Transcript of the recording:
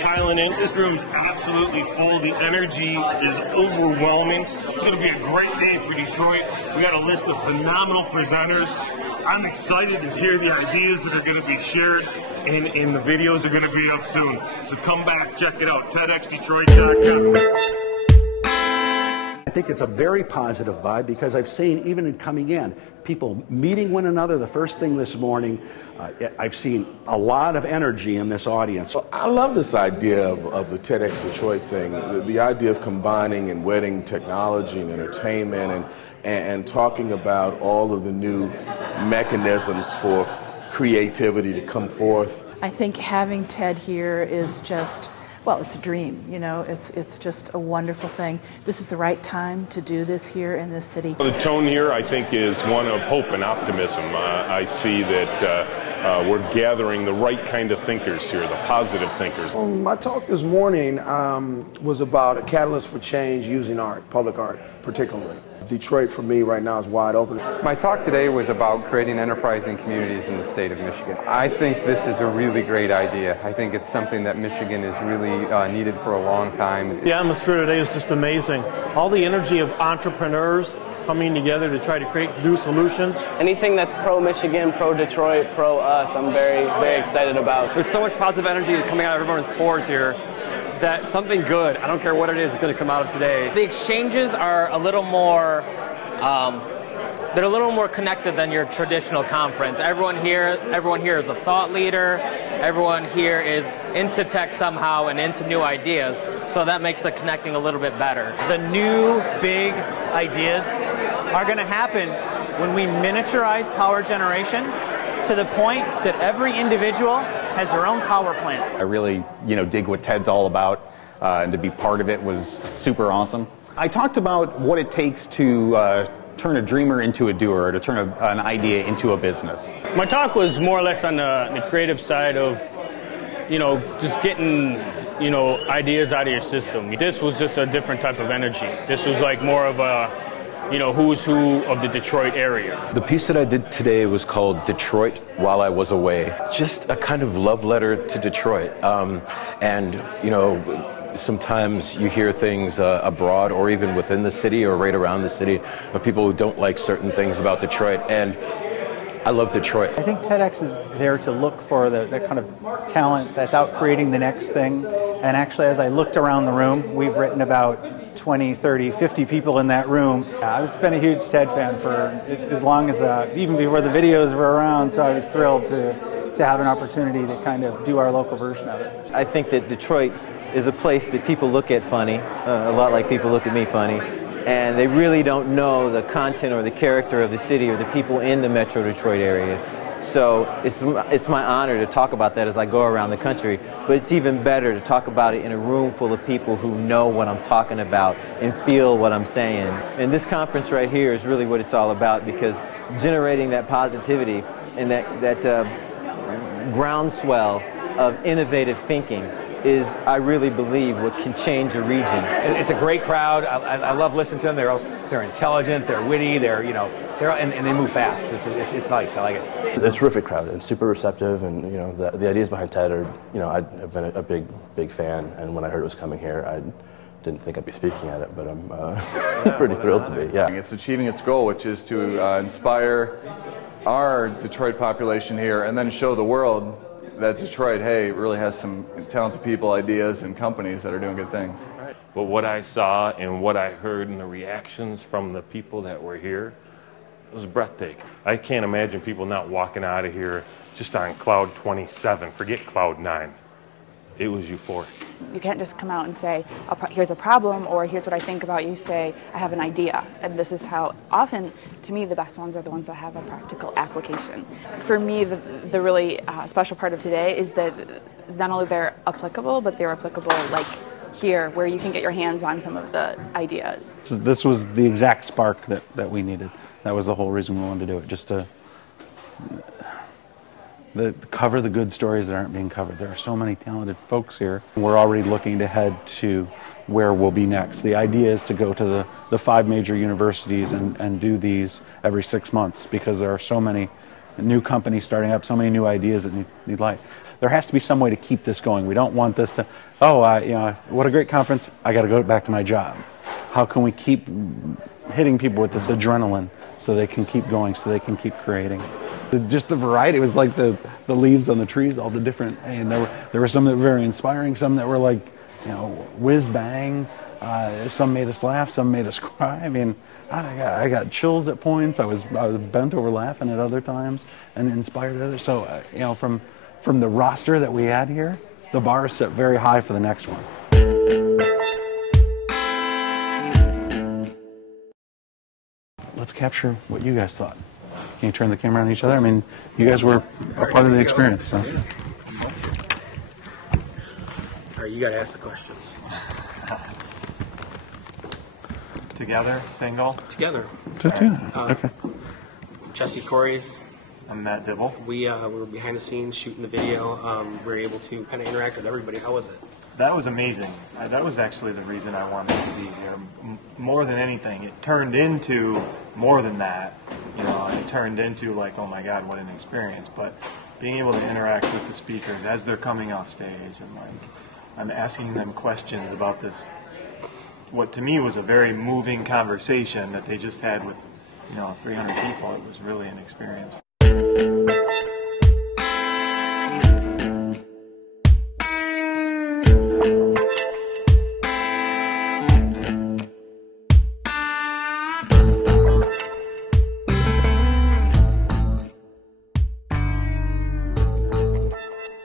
piling in. This room's absolutely full. The energy is overwhelming. It's going to be a great day for Detroit. We got a list of phenomenal presenters. I'm excited to hear the ideas that are going to be shared, and the videos are going to be up soon. So come back, check it out, TEDxDetroit.com. I think it's a very positive vibe because I've seen, even in coming in, people meeting one another the first thing this morning. I've seen a lot of energy in this audience. Well, I love this idea of the TEDxDetroit thing, the idea of combining and wedding technology and entertainment and talking about all of the new mechanisms for creativity to come forth. I think having TED here is just, well, it's a dream, you know, it's just a wonderful thing. This is the right time to do this here in this city. The tone here, I think, is one of hope and optimism. I see that we're gathering the right kind of thinkers here, the positive thinkers. My talk this morning was about a catalyst for change using art, public art particularly. Detroit for me right now is wide open. My talk today was about creating enterprising communities in the state of Michigan. I think this is a really great idea. I think it's something that Michigan is really needed for a long time. The atmosphere today is just amazing. All the energy of entrepreneurs coming together to try to create new solutions. Anything that's pro-Michigan, pro-Detroit, pro-us, I'm very, very excited about. There's so much positive energy coming out of everyone's pores here that something good, I don't care what it is going to come out of today. The exchanges are a little more, they're a little more connected than your traditional conference. Everyone here is a thought leader. Everyone here is into tech somehow and into new ideas. So that makes the connecting a little bit better. The new big ideas are going to happen when we miniaturize power generation to the point that every individual has their own power plant. I really, dig what TED's all about, and to be part of it was super awesome. I talked about what it takes to turn a dreamer into a doer, or to turn an idea into a business. My talk was more or less on the creative side of, just getting, ideas out of your system. This was just a different type of energy. This was like more of a, who's who of the Detroit area. The piece that I did today was called Detroit While I Was Away. Just a kind of love letter to Detroit. Sometimes you hear things abroad or even within the city or right around the city of people who don't like certain things about Detroit, and I love Detroit. I think TEDx is there to look for the kind of talent that's out creating the next thing. And actually, as I looked around the room, we've written about 20, 30, 50 people in that room. I've been a huge TED fan for as long as, even before the videos were around, so I was thrilled to have an opportunity to kind of do our local version of it. I think that Detroit is a place that people look at funny, a lot like people look at me funny, and they really don't know the content or the character of the city or the people in the Metro Detroit area. So it's my honor to talk about that as I go around the country, but it's even better to talk about it in a room full of people who know what I'm talking about and feel what I'm saying. And this conference right here is really what it's all about, because generating that positivity and that groundswell of innovative thinking is, I really believe, what can change a region. It's a great crowd. I love listening to them. They're intelligent, they're witty, and they move fast. It's nice. I like it. It's a terrific crowd and super receptive, and the ideas behind TED are, I've been a big fan, and when I heard it was coming here, I didn't think I'd be speaking at it, but I'm pretty thrilled to be. Yeah. It's achieving its goal, which is to inspire our Detroit population here, and then show the world that Detroit, hey, really has some talented people, ideas, and companies that are doing good things. But what I saw and what I heard and the reactions from the people that were here, it was breathtaking. I can't imagine people not walking out of here just on cloud 27. Forget cloud 9. It was euphoric. You can't just come out and say, here's a problem, or here's what I think about. You say, I have an idea. And this is how often, to me, the best ones are the ones that have a practical application. For me, the really special part of today is that not only they're applicable, but they're applicable like here, where you can get your hands on some of the ideas. This was the exact spark that we needed. That was the whole reason we wanted to do it, just to cover the good stories that aren't being covered. There are so many talented folks here. We're already looking to head to where we'll be next. The idea is to go to the 5 major universities and do these every 6 months, because there are so many new companies starting up, so many new ideas that need light. There has to be some way to keep this going. We don't want this to, what a great conference, I got to go back to my job. How can we keep hitting people with this adrenaline so they can keep going, so they can keep creating? Just the variety, it was like the leaves on the trees, all the different, and there were some that were very inspiring, some that were like, whiz bang, some made us laugh, some made us cry. I mean, I got chills at points. I was bent over laughing at other times, and inspired others. So from the roster that we had here, the bar is set very high for the next one. Let's capture what you guys thought. Can you turn the camera on each other? I mean, you guys were a part of the experience. So. All right, you got to ask the questions. Together, single? Together. Okay. Jesse Cory. I'm Matt Dibble. We were behind the scenes shooting the video. We were able to kind of interact with everybody. How was it? That was amazing. That was actually the reason I wanted to be here. More than anything, it turned into more than that. It turned into like, oh my God, what an experience. But being able to interact with the speakers as they're coming off stage, and I'm asking them questions about this, what to me was a very moving conversation that they just had with 300 people. It was really an experience.